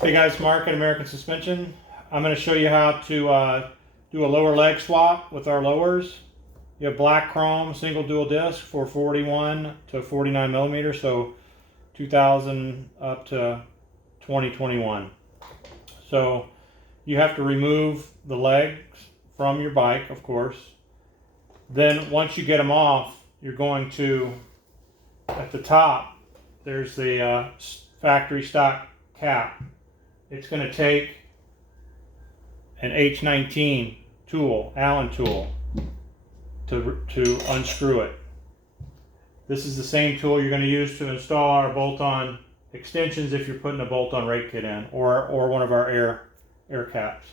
Hey guys, Mark at American Suspension. I'm going to show you how to do a lower leg swap with our lowers. You have black chrome single dual disc for 41 to 49 millimeters, so 2000 up to 2021. So you have to remove the legs from your bike, of course. Then once you get them off, you're going to, at the top, there's the factory stock cap. It's going to take an H19 tool, Allen tool, to unscrew it. This is the same tool you're going to use to install our bolt-on extensions if you're putting a bolt-on rake kit in, or one of our air caps.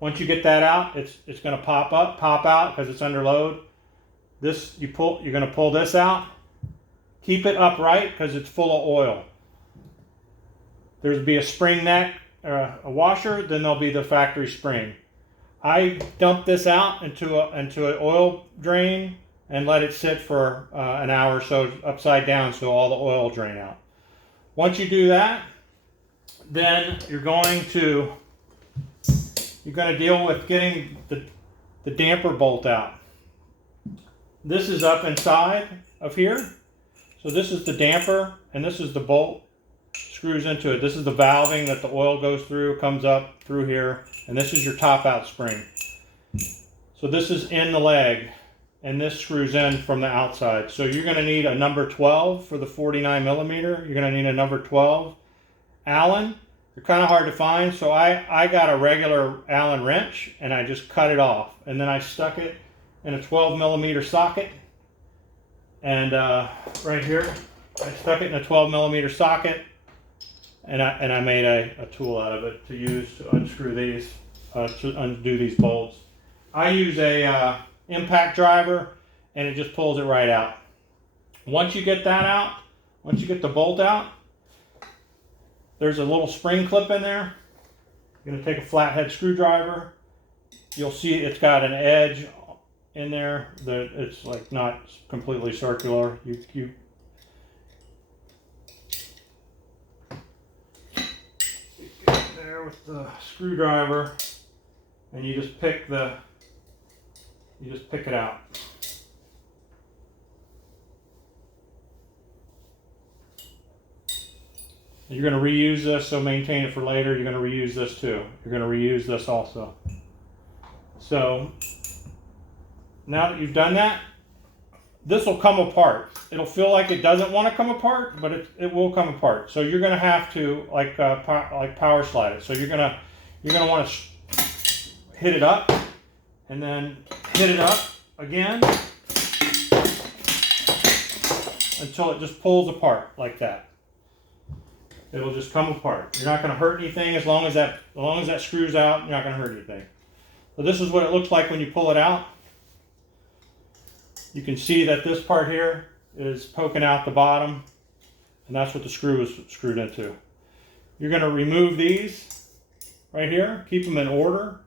Once you get that out, it's going to pop out because it's under load. This you're going to pull this out. Keep it upright because it's full of oil. There'll be a spring neck, a washer, then there'll be the factory spring. I dump this out into an oil drain and let it sit for an hour or so upside down so all the oil will drain out. Once you do that, then you're going to deal with getting the damper bolt out. This is up inside of here. So this is the damper and this is the bolt. Screws into it. This is the valving that the oil goes through, comes up through here, and this is your top out spring. So this is in the leg, and this screws in from the outside. So you're going to need a number 12 for the 49 millimeter. You're going to need a number 12 Allen. They're kind of hard to find, so I got a regular Allen wrench, and I just cut it off, and then I stuck it in a 12 millimeter socket, and right here, I stuck it in a 12 millimeter socket. And I made a tool out of it to use to unscrew these, to undo these bolts. I use a impact driver, and it just pulls it right out. Once you get that out, once you get the bolt out, there's a little spring clip in there. You're going to take a flathead screwdriver. You'll see it's got an edge in there that it's like not completely circular. You with the screwdriver, and you just pick it out. You're going to reuse this, so maintain it for later. You're going to reuse this too. You're going to reuse this also. So now that you've done that, this will come apart. It'll feel like it doesn't want to come apart, but it will come apart. So you're going to have to like power slide it. So you're going to want to hit it up, and then hit it up again until it just pulls apart like that. It'll just come apart. You're not going to hurt anything as long as that screws out. You're not going to hurt anything. So this is what it looks like when you pull it out. You can see that this part here is poking out the bottom, and that's what the screw is screwed into. You're going to remove these right here. Keep them in order.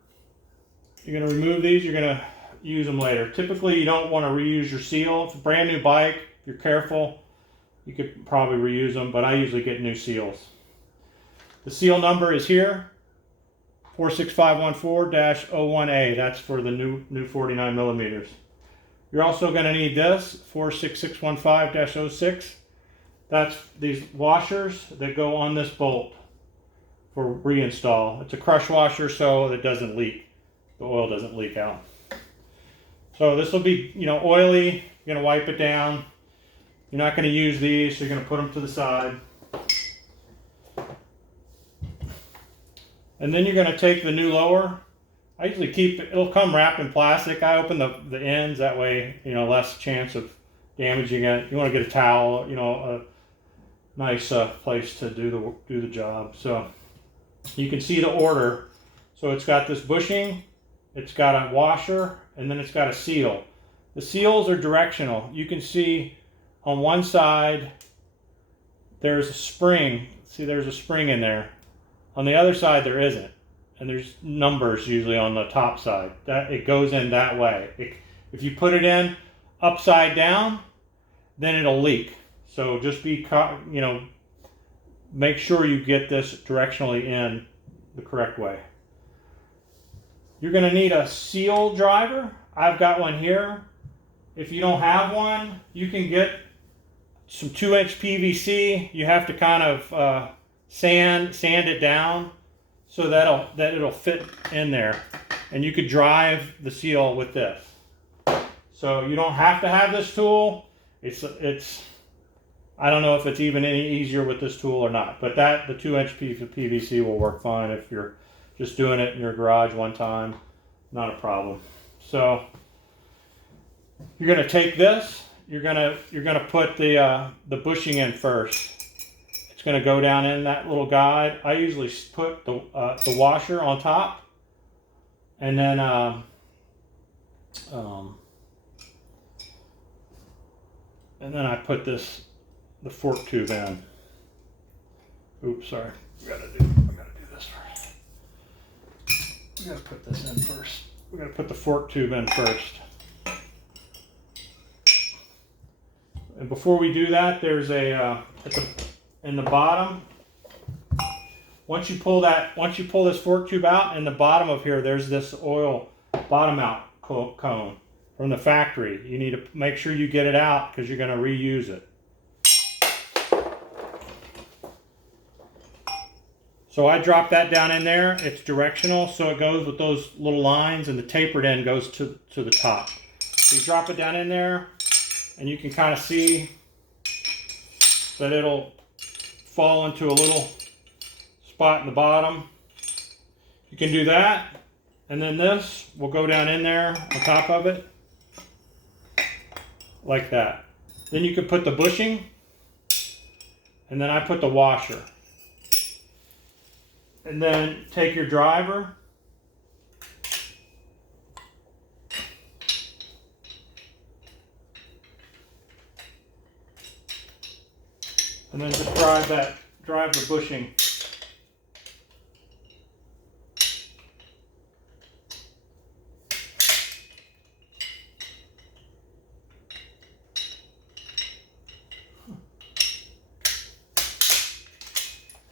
You're going to remove these. You're going to use them later. Typically, you don't want to reuse your seal. If it's a brand new bike, if you're careful, you could probably reuse them, but I usually get new seals. The seal number is here, 46514-01A. That's for the new 49 millimeters. You're also going to need this, 46615-06. That's these washers that go on this bolt for reinstall. It's a crush washer so it doesn't leak. The oil doesn't leak out. So this will be, oily. You're going to wipe it down. You're not going to use these, so you're going to put them to the side. And then you're going to take the new lower. I usually keep it, it'll come wrapped in plastic. I open the ends, that way, less chance of damaging it. You want to get a towel, a nice place to do the job. So you can see the order. So it's got this bushing, it's got a washer, and then it's got a seal. The seals are directional. You can see on one side, there's a spring. See, there's a spring in there. On the other side, there isn't. And there's numbers usually on the top side. That it goes in that way. If you put it in upside down, then it'll leak. So just be, make sure you get this directionally in the correct way. You're going to need a seal driver. I've got one here. If you don't have one, you can get some 2-inch PVC. You have to kind of sand it down so that it'll fit in there, and you could drive the seal with this. So you don't have to have this tool. It's I don't know if it's even any easier with this tool or not, but the 2-inch piece of PVC will work fine if you're just doing it in your garage one time. Not a problem. So you're going to take this. You're going to put the bushing in first. It's going to go down in that little guide. I usually put the washer on top, and then I put the fork tube in. Oops, sorry. I gotta do this first. We gotta put this in first. We gotta put the fork tube in first. And before we do that, there's in the bottom. Once you pull this fork tube out, in the bottom of here, there's this oil bottom out cone from the factory. You need to make sure you get it out because you're going to reuse it. So I drop that down in there. It's directional, so it goes with those little lines, and the tapered end goes to the top. So you drop it down in there, and you can kind of see that it'll fall into a little spot in the bottom. You can do that, and then this will go down in there on top of it, like that. Then you could put the bushing, and then I put the washer. And then take your driver, and then just drive the bushing.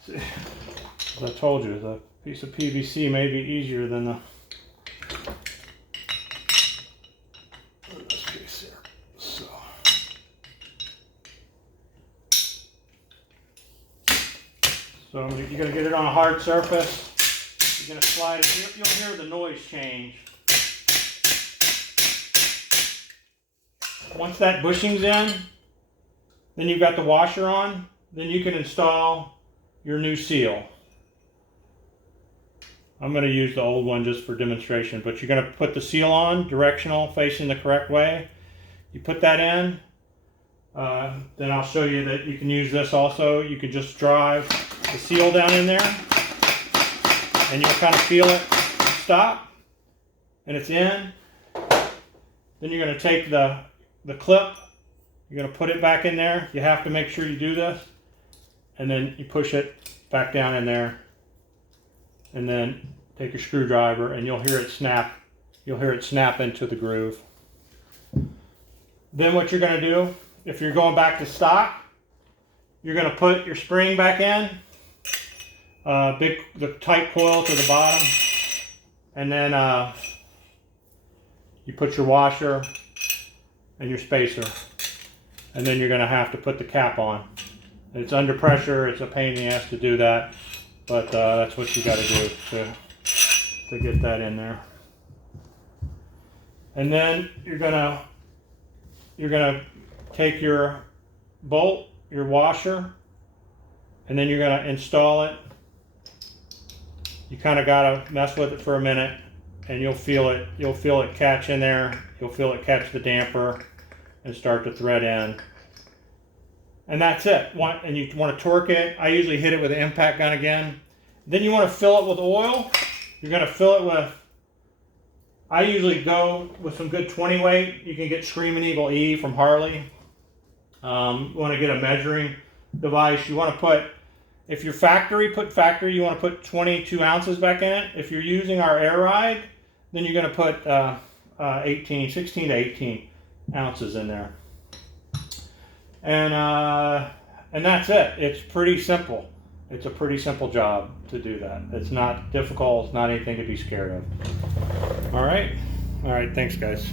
See, as I told you, the piece of PVC may be easier than this piece here. So you're going to get it on a hard surface. You're going to slide it. You'll hear the noise change. Once that bushing's in, then you've got the washer on, then you can install your new seal. I'm going to use the old one just for demonstration, but you're going to put the seal on, directional, facing the correct way. You put that in, then I'll show you that you can use this also. You can just drive the seal down in there, and you'll kind of feel it stop, and it's in. Then you're going to take the clip, you're going to put it back in there. You have to make sure you do this, and then you push it back down in there, and then take your screwdriver, and you'll hear it snap. You'll hear it snap into the groove. Then what you're going to do, if you're going back to stock, you're going to put your spring back in, the tight coil to the bottom, and then you put your washer and your spacer, and then you're going to have to put the cap on. It's under pressure. It's a pain in the ass to do that, but that's what you got to do to get that in there. And then you're gonna take your bolt, your washer, and then you're gonna install it. You kind of gotta mess with it for a minute, and you'll feel it. You'll feel it catch in there. You'll feel it catch the damper and start to thread in. And that's it. And you want to torque it. I usually hit it with an impact gun again. Then you want to fill it with oil. You're going to fill it with, I usually go with some good 20 weight. You can get Screaming Eagle E from Harley. You want to get a measuring device. You want to put, if you're factory, you want to put 22 ounces back in it. If you're using our air ride, then you're going to put 16 to 18 ounces in there. And that's it. It's pretty simple. It's a pretty simple job to do that. It's not difficult. It's not anything to be scared of. All right. Thanks, guys.